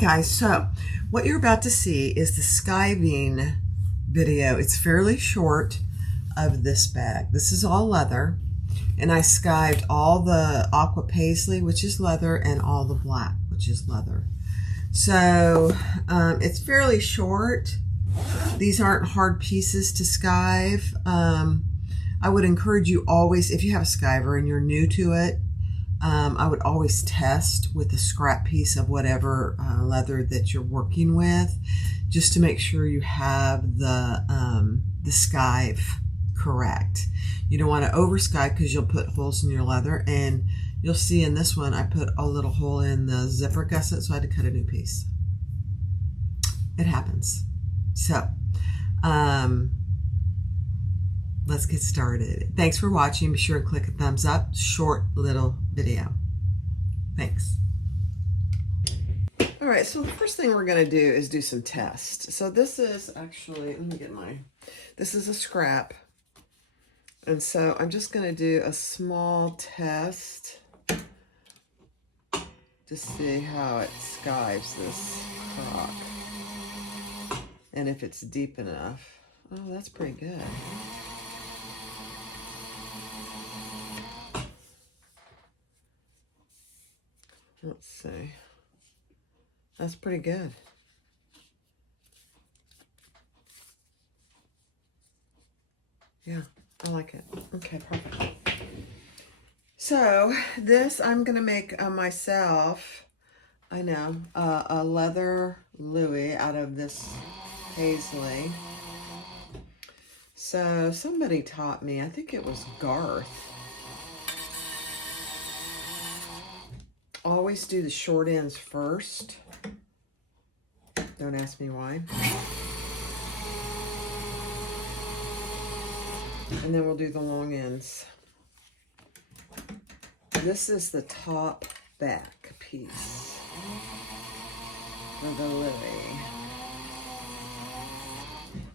guys, so what you're about to see is the skiving video. It's fairly short of this bag. This is all leather, and I skived all the aqua paisley, which is leather, and all the black, which is leather. So it's fairly short. These aren't hard pieces to skive. I would encourage you always, if you have a skiver and you're new to it, I would always test with a scrap piece of whatever leather that you're working with, just to make sure you have the skive correct. You don't want to over skive because you'll put holes in your leather, and you'll see in this one I put a little hole in the zipper gusset, so I had to cut a new piece. It happens. So let's get started. Thanks for watching. Be sure to click a thumbs up. Short little video. Thanks. All right, so the first thing we're going to do is do some tests. So this is actually, let me get this is a scrap. And so I'm just going to do a small test to see how it skives this crock. And if it's deep enough. Oh, that's pretty good. Let's see. That's pretty good. Yeah, I like it. Okay, perfect. So this I'm going to make myself, I know, a leather Louie out of this paisley. So somebody taught me, I think it was Garth. Always do the short ends first. Don't ask me why. And then we'll do the long ends. This is the top back piece of the Louie.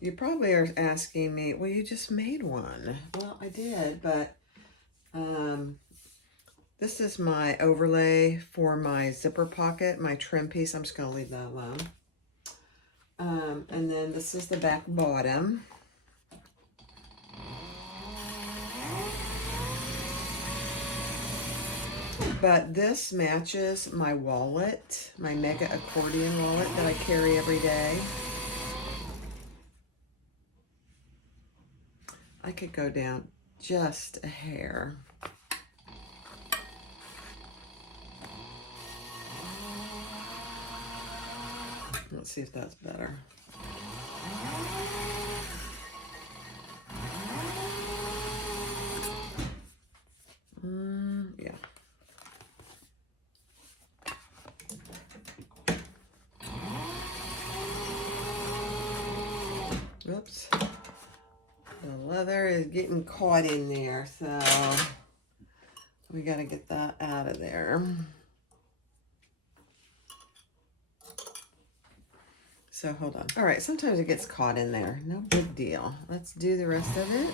You probably are asking me, well, you just made one. Well, I did, but this is my overlay for my zipper pocket, my trim piece. I'm just going to leave that alone. And then this is the back bottom. But this matches my wallet, my mega accordion wallet that I carry every day. I could go down just a hair. Let's see if that's better. Yeah. Oops. The leather is getting caught in there, so we got to get that out of there. So hold on. All right, sometimes it gets caught in there. No big deal. Let's do the rest of it.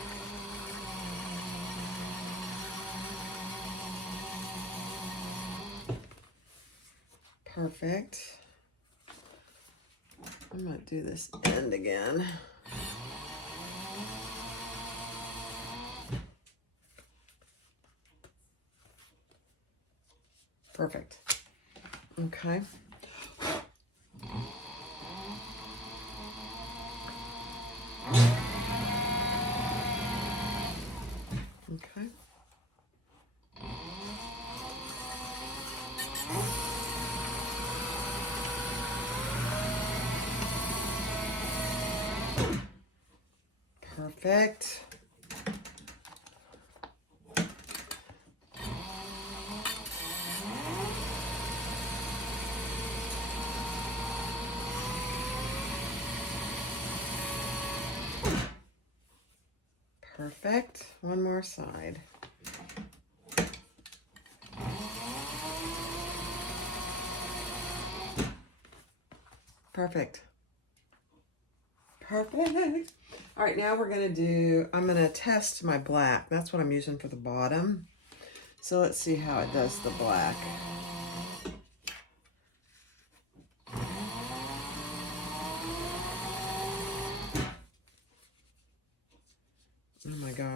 Perfect. I'm going to do this end again. Perfect. Okay. Okay. Perfect. Perfect. One more side. Perfect. Perfect. All right, now we're going to do, I'm going to test my black. That's what I'm using for the bottom. So let's see how it does the black.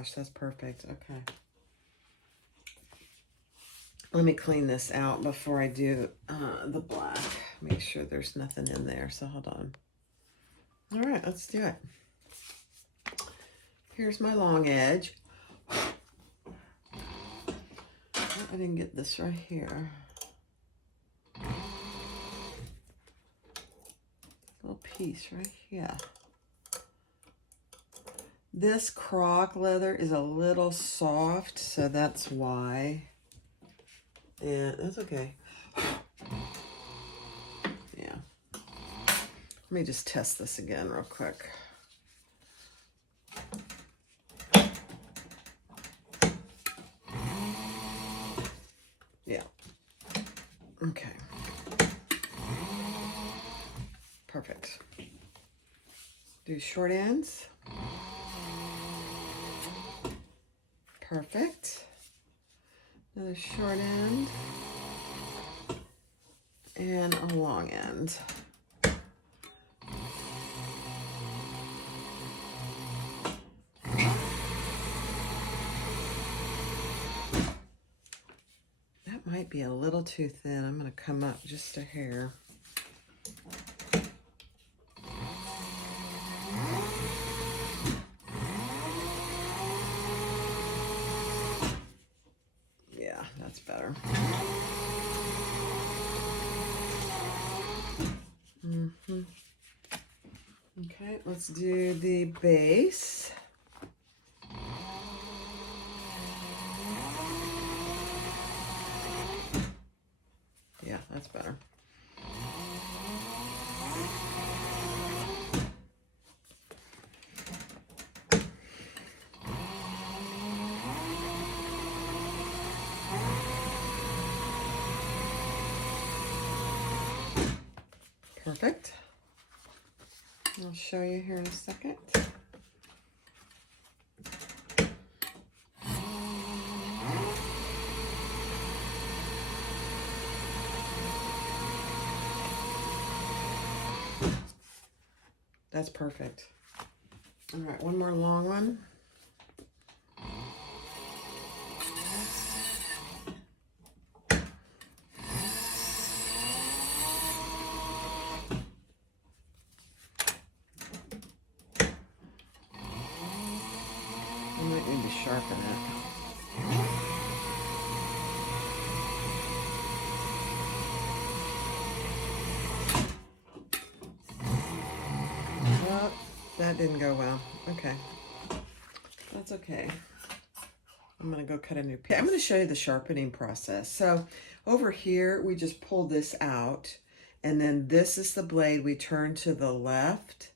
gosh, that's perfect. Okay. Let me clean this out before I do the black. Make sure there's nothing in there, so hold on. All right, let's do it. Here's my long edge. Oh, I didn't get this right here. Little piece right here. This croc leather is a little soft, so that's why. And that's okay. Yeah. Let me just test this again real quick. Yeah. Okay. Perfect. Do short ends. Perfect. Another short end. And a long end. That might be a little too thin. I'm going to come up just a hair. Yeah, that's better. Okay, let's do the base. Yeah, that's better. Perfect. I'll show you here in a second. That's perfect. All right, one more long one. I might need to sharpen it. Oh, that didn't go well. Okay. That's okay. I'm going to go cut a new piece. I'm going to show you the sharpening process. So over here, we just pull this out, and then this is the blade we turn to the left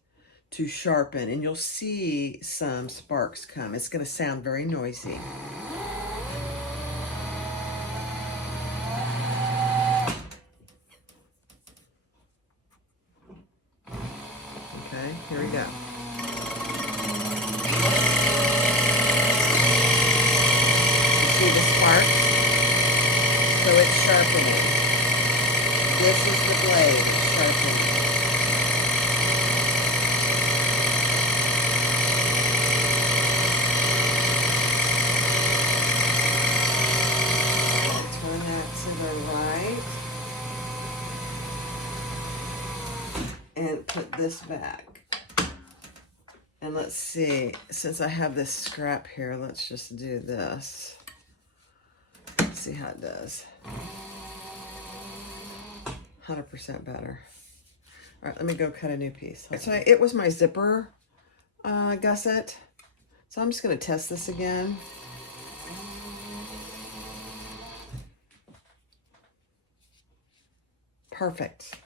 to sharpen, and you'll see some sparks come. It's going to sound very noisy. Okay, here we go. You see the sparks? So it's sharpening. This is the blade sharpening. Turn that to the right. And put this back. And let's see, since I have this scrap here, let's just do this. Let's see how it does. 100% better. All right, let me go cut a new piece. So it was my zipper gusset. So I'm just gonna test this again. Perfect.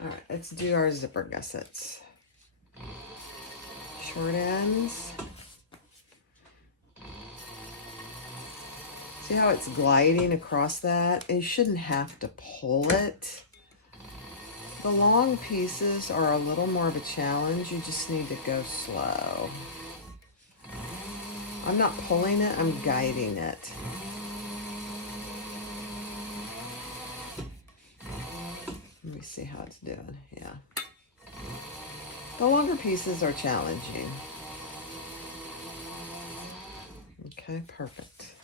All right, let's do our zipper gussets. Short ends. See how it's gliding across that? And you shouldn't have to pull it. The long pieces are a little more of a challenge. You just need to go slow. I'm not pulling it, I'm guiding it. Let me see how it's doing. Yeah. The longer pieces are challenging. Okay, perfect.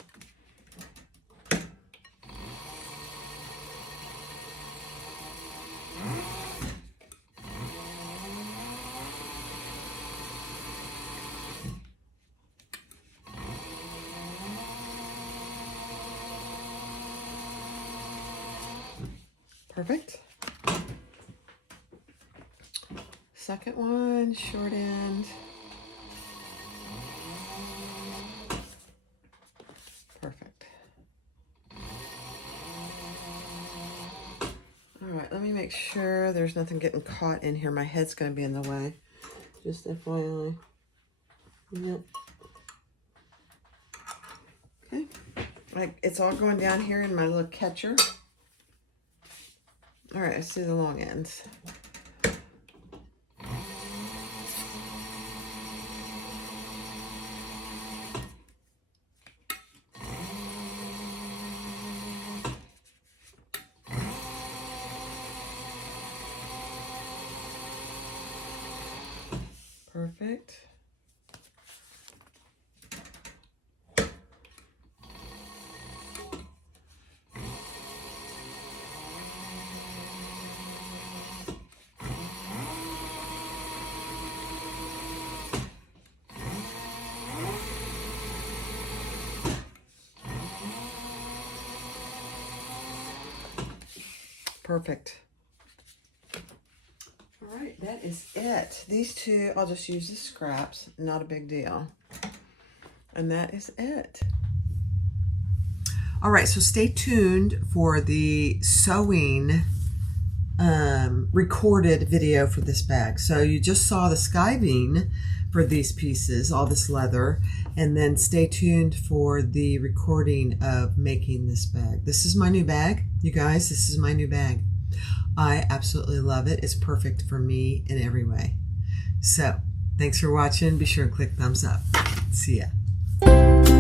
Perfect. Second one, short end. Perfect. All right, let me make sure there's nothing getting caught in here. My head's going to be in the way. Just FYI. Yep. Okay. It's all going down here in my little catcher. All right, let's do the long ends. Perfect. Perfect. All right, that is it. These two, I'll just use the scraps. Not a big deal. And that is it. All right, so stay tuned for the sewing recorded video for this bag. So you just saw the skiving for these pieces, all this leather, and then stay tuned for the recording of making this bag. This is my new bag, you guys. This is my new bag. I absolutely love it. It's perfect for me in every way. So thanks for watching. Be sure and click thumbs up. See ya.